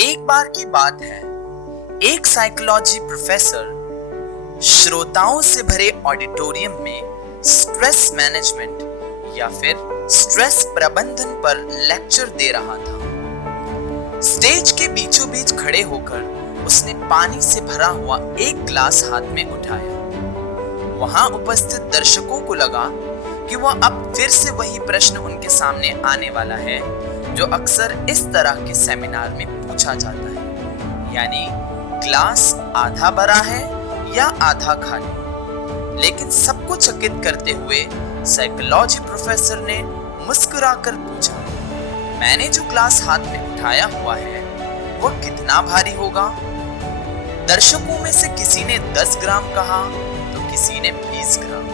एक बार की बात है, एक साइकोलॉजी प्रोफेसर श्रोताओं से भरे ऑडिटोरियम में स्ट्रेस मैनेजमेंट या फिर स्ट्रेस प्रबंधन पर लेक्चर दे रहा था। स्टेज के बीचों बीच खड़े होकर उसने पानी से भरा हुआ एक ग्लास हाथ में उठाया। वहां उपस्थित दर्शकों को लगा कि वह अब फिर से वही प्रश्न उनके सामने आने वाला है जो अक्सर इस तरह के सेमिनार में पूछा जाता है, यानी ग्लास आधा भरा है या आधा खाली। लेकिन सबको चकित करते हुए साइकोलॉजी प्रोफेसर ने मुस्कुराकर पूछा, मैंने जो ग्लास हाथ में उठाया हुआ है वह कितना भारी होगा? दर्शकों में से किसी ने 10 ग्राम कहा तो किसी ने 20 ग्राम,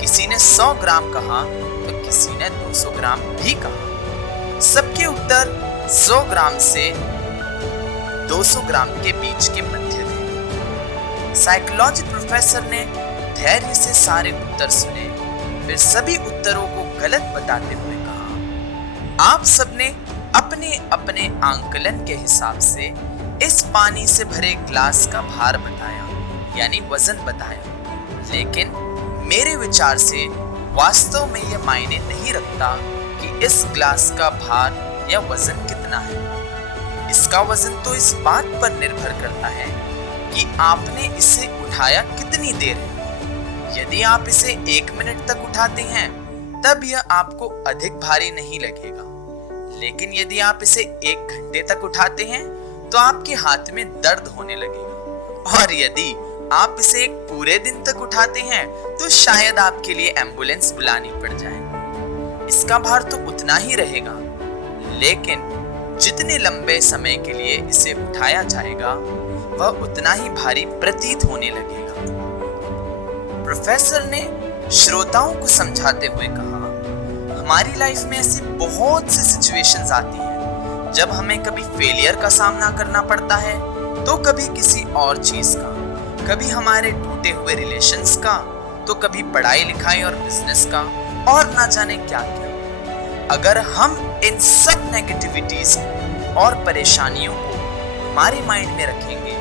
किसी ने 100 ग्राम कहा तो किसी ने 200 ग्राम भी कहा। सबके उत्तर 100 ग्राम से 200 ग्राम के बीच के मध्य थे। साइकोलॉजी प्रोफेसर ने धैर्य से सारे उत्तर सुने, फिर सभी उत्तरों को गलत बताते हुए कहा, आप सबने अपने अपने आंकलन के हिसाब से इस पानी से भरे ग्लास का भार बताया, यानी वजन बताया। लेकिन मेरे विचार से वास्तव में यह मायने नहीं रखता कि इस ग्लास का भार या वजन कितना है। इसका वजन तो इस बात पर निर्भर करता है कि आपने इसे उठाया कितनी देर है। यदि आप इसे 1 मिनट तक उठाते हैं तब यह आपको अधिक भारी नहीं लगेगा, लेकिन यदि आप इसे 1 घंटे तक उठाते हैं तो आपके हाथ में दर्द होने लगेगा, और यदि आप इसे एक पूरे दिन तक उठाते हैं तो शायद आपके लिए एम्बुलेंस बुलानी पड़ जाए। इसका भार तो उतना ही रहेगा, लेकिन जितने लंबे समय के लिए इसे उठाया जाएगा वह उतना ही भारी प्रतीत होने लगेगा। प्रोफेसर ने श्रोताओं को समझाते हुए कहा, हमारी लाइफ में ऐसी बहुत सी सिचुएशंस आती हैं जब हमें कभी फेलियर का सामना करना पड़ता है तो कभी किसी और चीज का, कभी हमारे टूटे हुए रिलेशंस का, तो कभी पढ़ाई लिखाई और बिजनेस का, और ना जाने क्या क्या। अगर हम इन सब नेगेटिविटीज और परेशानियों को हमारे माइंड में रखेंगे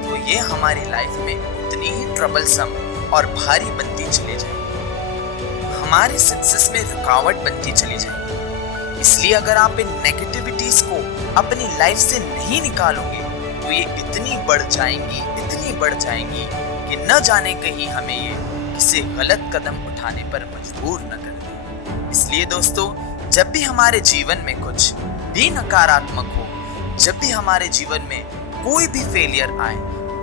तो ये हमारी लाइफ में उतनी ही ट्रबलसम और भारी बनती चली जाएगी, हमारे सक्सेस में रुकावट बनती चली जाएगी। इसलिए अगर आप इन नेगेटिविटीज को अपनी लाइफ से नहीं निकालोगे तो ये इतनी बढ़ जाएंगी कि न जाने कहीं हमें ये किसी गलत कदम उठाने पर मजबूर न कर दे। इसलिए दोस्तों, जब भी हमारे जीवन में कुछ भी नकारात्मक हो, जब भी हमारे जीवन में कोई भी फेलियर आए,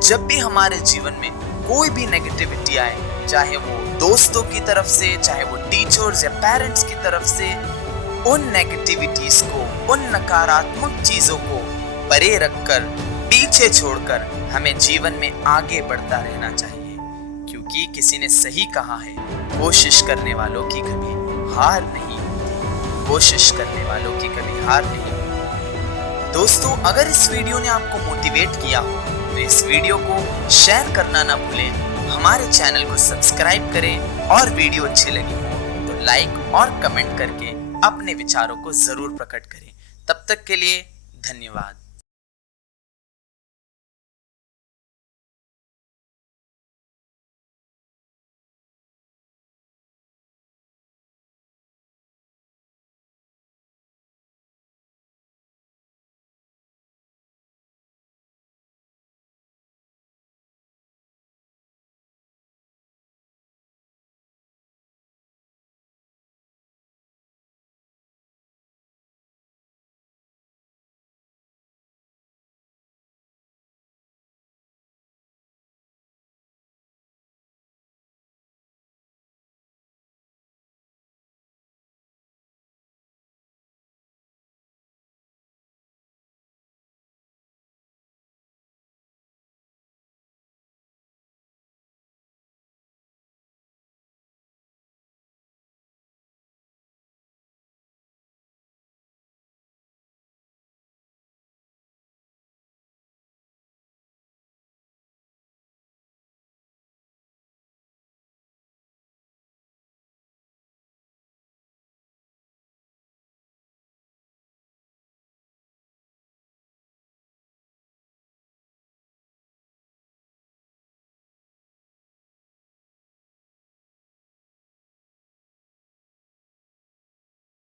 जब भी हमारे जीवन में कोई भी नेगेटिविटी आए, चाहे वो दोस्तों की तरफ से, चाहे वो टीचर्स या पेरेंट्स की तरफ से, उन नेगेटिविटीज को, उन नकारात्मक चीजों को परे रखकर, पीछे छोड़कर हमें जीवन में आगे बढ़ता रहना चाहिए, क्योंकि किसी ने सही कहा है, कोशिश करने वालों की कभी हार नहीं होती, कोशिश करने वालों की कभी हार नहीं होती। दोस्तों, अगर इस वीडियो ने आपको मोटिवेट किया हो तो इस वीडियो को शेयर करना ना भूलें, हमारे चैनल को सब्सक्राइब करें, और वीडियो अच्छी लगी हो तो लाइक और कमेंट करके अपने विचारों को जरूर प्रकट करें। तब तक के लिए धन्यवाद।